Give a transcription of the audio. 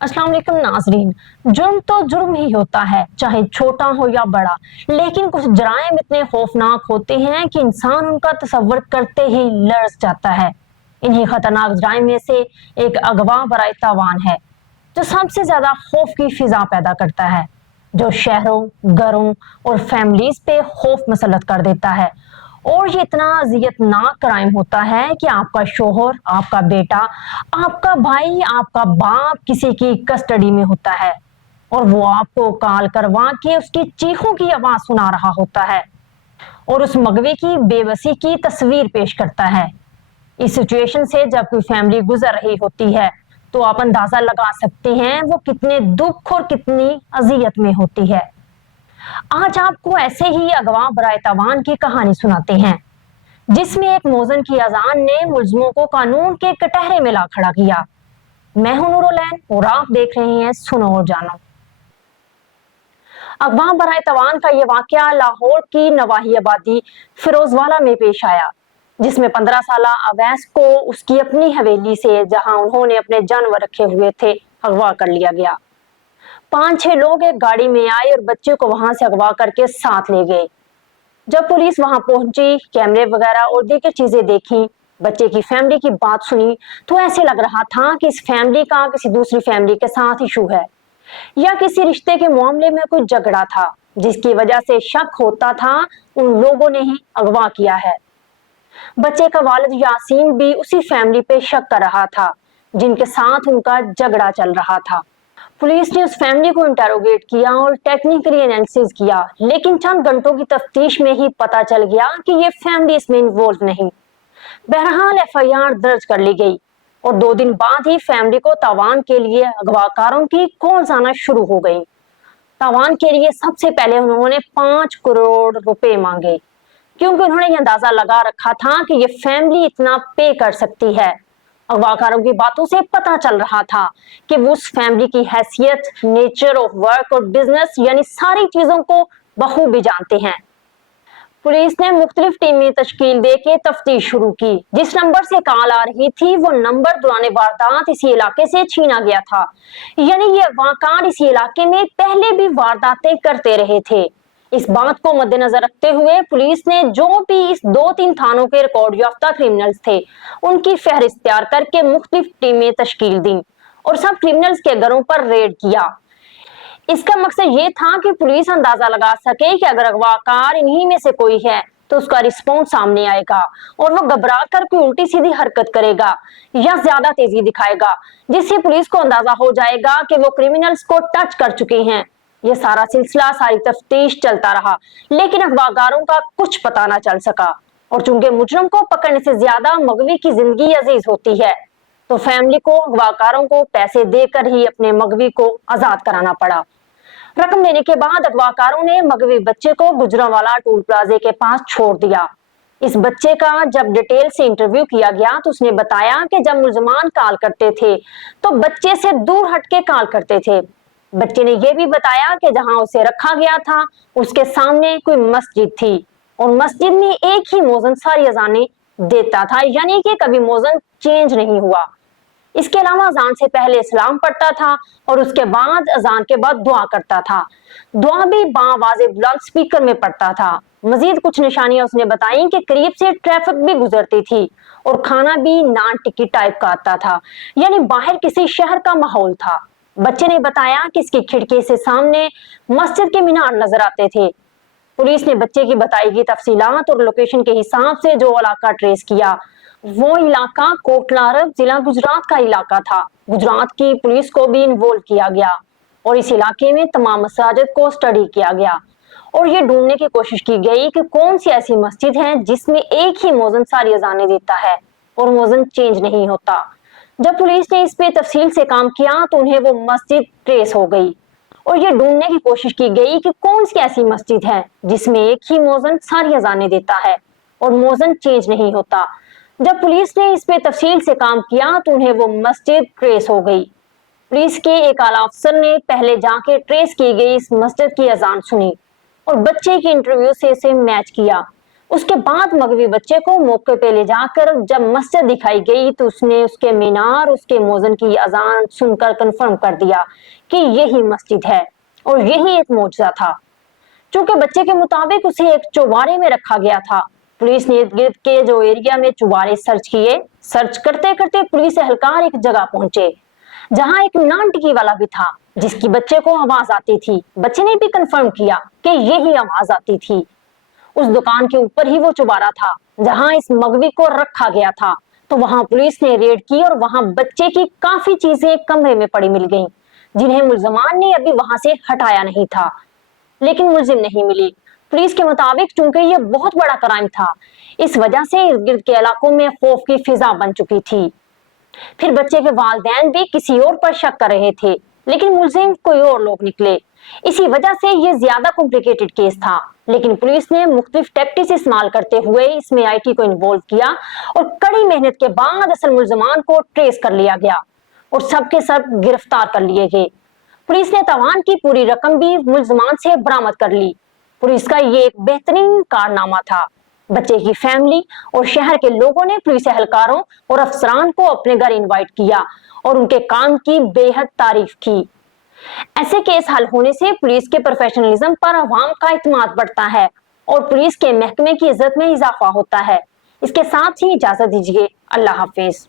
अस्सलाम वालेकुम नाजरीन। जुर्म तो जुर्म ही होता है, चाहे छोटा हो या बड़ा। लेकिन कुछ जराइम इतने खौफनाक होते हैं कि इंसान उनका तसव्वुर करते ही लरज़ जाता है। इन्हीं खतरनाक जराइम में से एक अगवा बराए तावान है, जो सबसे ज्यादा खौफ की फिजा पैदा करता है, जो शहरों, घरों और फैमिलीज पे खौफ मसलत कर देता है। और ये इतना अजियतनाक क्राइम होता है कि आपका शोहर, आपका बेटा, आपका भाई, आपका बाप किसी की कस्टडी में होता है और वो आपको कॉल करवा के उसकी चीखों की आवाज सुना रहा होता है और उस मगवे की बेबसी की तस्वीर पेश करता है। इस सिचुएशन से जब कोई फैमिली गुजर रही होती है तो आप अंदाजा लगा सकते हैं वो कितने दुख और कितनी अजियत में होती है। आज आपको ऐसे ही अगवा बराए तावान की कहानी सुनाते हैं, जिसमें एक मोजन की अजान ने मुल्जिमों को कानून के कटहरे में ला खड़ा किया। मैं हूं नूरुलैन और आप देख रहे हैं सुनो और जानो। अगवा बराए तवान का ये वाकया लाहौर की नवाही आबादी फिरोजवाला में पेश आया, जिसमें 15 साला अवैस को उसकी अपनी हवेली से, जहां उन्होंने अपने जानवर रखे हुए थे, अगवा कर लिया गया। 5-6 लोग एक गाड़ी में आए और बच्चे को वहां से अगवा करके साथ ले गए। जब पुलिस वहां पहुंची, कैमरे वगैरह और दीगर चीजें देखी, बच्चे की फैमिली की बात सुनी, तो ऐसे लग रहा था कि इस फैमिली का किसी दूसरी फैमिली के साथ इशू है या किसी रिश्ते के मामले में कोई झगड़ा था, जिसकी वजह से शक होता था उन लोगों ने ही अगवा किया है। बच्चे का वालिद यासीन भी उसी फैमिली पे शक कर रहा था जिनके साथ उनका झगड़ा चल रहा था। पुलिस ने उस फैमिली को इंटेरोगेट किया और टेक्निकली एनालिसिस किया, लेकिन चंद घंटों की तफ्तीश में ही पता चल गया कि ये फैमिली इसमें इन्वॉल्व नहीं। बहरहाल एफआईआर दर्ज कर ली गई और 2 दिन बाद ही फैमिली को तावान के लिए अगवाकारों की कॉल्स आना शुरू हो गई। तावान के लिए सबसे पहले उन्होंने 5 करोड़ रुपए मांगे, क्योंकि उन्होंने यह अंदाजा लगा रखा था कि ये फैमिली इतना पे कर सकती है। अगवाकारों की बातों से पता चल रहा था कि वो उस फैमिली की हैसियत, नेचर ऑफ वर्क और बिजनेस यानी सारी चीजों को बखूबी जानते हैं। पुलिस ने मुख्तलिफ टीमें तश्कील दे के तफ्तीश शुरू की। जिस नंबर से कॉल आ रही थी वो नंबर दौरान वारदात इसी इलाके से छीना गया था, यानी ये अगवाकार इसी इलाके में पहले भी वारदातें करते रहे थे। इस बात को मद्देनजर रखते हुए पुलिस ने जो भी इस 2-3 थानों के रिकॉर्ड याफ्ता क्रिमिनल्स थे, उनकी फहरिस्त तैयार करके मुख्तलिफ टीमें तश्कील दी और सब क्रिमिनल्स के घरों पर रेड किया। इसका मकसद ये था कि पुलिस अंदाजा लगा सके कि अगर अगवाकार इन्हीं में से कोई है तो उसका रिस्पॉन्स सामने आएगा और वो घबरा कर कोई उल्टी सीधी हरकत करेगा या ज्यादा तेजी दिखाएगा, जिससे पुलिस को अंदाजा हो जाएगा कि वो क्रिमिनल्स को टच कर चुके हैं। ये सारा सिलसिला, सारी तफ्तीश चलता रहा, लेकिन अगवाकारों का कुछ पता ना चल सका। और चूंकि मुजरम को पकड़ने से ज्यादा मगवी की जिंदगी अजीज होती है, तो फैमिली को अगवाकारों को पैसे देकर ही अपने मगवी को आजाद कराना पड़ा। रकम लेने के बाद अगवाकारों ने मगवी बच्चे को गुजरांवाला टोल प्लाजे के पास छोड़ दिया। इस बच्चे का जब डिटेल से इंटरव्यू किया गया तो उसने बताया कि जब मुलजमान कॉल करते थे तो बच्चे से दूर हटके कॉल करते थे। बच्चे ने यह भी बताया कि जहां उसे रखा गया था उसके सामने कोई मस्जिद थी और मस्जिद में एक ही मोजन सारी अजानें देता था, यानी कि कभी मोजन चेंज नहीं हुआ। इसके अलावा अजान से पहले इस्लाम पढ़ता था और उसके बाद अजान के बाद दुआ करता था। दुआ भी बावाज़े बुलंद स्पीकर में पढ़ता था। मजीद कुछ निशानियां उसने बताई कि करीब से ट्रैफिक भी गुजरती थी और खाना भी नान टिक्की टाइप का आता था, यानी बाहर किसी शहर का माहौल था। बच्चे ने बताया कि इसकी खिड़की से सामने मस्जिद के मीनार नजर आते थे। पुलिस ने बच्चे की बताई गई तफसीलात और लोकेशन के हिसाब से जो इलाका ट्रेस किया, वो इलाका कोटलारब जिला गुजरात का इलाका था। गुजरात की पुलिस को भी इन्वॉल्व किया गया और इस इलाके में तमाम मसाजिद को स्टडी किया गया और ये ढूंढने की कोशिश की गई कि कौन सी ऐसी मस्जिद है जिसमें एक ही मोजन सारी अजानें देता है और मोजन चेंज नहीं होता। जब पुलिस ने इस पे तफसील से काम किया तो उन्हें वो मस्जिद ट्रेस हो गई और ये ढूंढने की कोशिश की गई कि कौन सी ऐसी मस्जिद है जिसमें एक ही मोजन सारी अजानें देता है और मोजन चेंज नहीं होता। जब पुलिस ने इस पे तफसील से काम किया तो उन्हें वो मस्जिद ट्रेस हो गई। पुलिस के एक आला अफसर ने पहले जाके ट्रेस की गई इस मस्जिद की अजान सुनी और बच्चे की इंटरव्यू से इसे मैच किया। उसके बाद मगवी बच्चे को मौके पे ले जाकर जब मस्जिद दिखाई गई तो उसने उसके मीनार, उसके मोजन की अजान सुनकर कंफर्म कर दिया कि यही मस्जिद है और यही एक मौजज़ा था। चूंकि बच्चे के मुताबिक उसे एक चौबारे में रखा गया था, पुलिस ने इर्द गिर्द के जो एरिया में चौबारे सर्च किए। सर्च करते करते पुलिस एहलकार एक जगह पहुंचे जहां एक नान टिक्की वाला भी था जिसकी बच्चे को आवाज आती थी। बच्चे ने भी कंफर्म किया कि यही आवाज आती थी। उस दुकान के ऊपर ही वो चौबारा था जहां इस मगवी को रखा गया था। तो वहां पुलिस ने रेड की और वहां बच्चे की काफी चीजें कमरे में पड़ी मिल गईं, जिन्हें मुल्जमान ने अभी वहां से हटाया नहीं था, लेकिन मुलजिम नहीं मिली। पुलिस के मुताबिक चूंकि ये बहुत बड़ा क्राइम था, इस वजह से इर्द गिर्द के इलाकों में खौफ की फिजा बन चुकी थी। फिर बच्चे के वालिदैन भी किसी और पर शक कर रहे थे, लेकिन मुलजिम कोई और लोग निकले। इसी वजह से ये ज्यादा कॉम्प्लिकेटेड केस था, लेकिन पुलिस ने मुख्तलिफ टैक्टिक्स इस्तेमाल करते हुए इसमें आईटी को इन्वॉल्व किया और कड़ी मेहनत के बाद असल मुलजमान को ट्रेस कर लिया गया और सबके सब गिरफ्तार कर लिए गए। पुलिस ने तावान की पूरी रकम भी मुलजमान से बरामद कर ली। पुलिस का ये एक बेहतरीन कारनामा था। बच्चे की फैमिली और शहर के लोगों ने पुलिस एहलकारों और अफसरान को अपने घर इनवाइट किया और उनके काम की बेहद तारीफ की। ऐसे केस हल होने से पुलिस के प्रोफेशनलिज्म पर अवाम का इत्मीनान बढ़ता है और पुलिस के महकमे की इज्जत में इजाफा होता है। इसके साथ ही इजाजत दीजिए। अल्लाह हाफिज।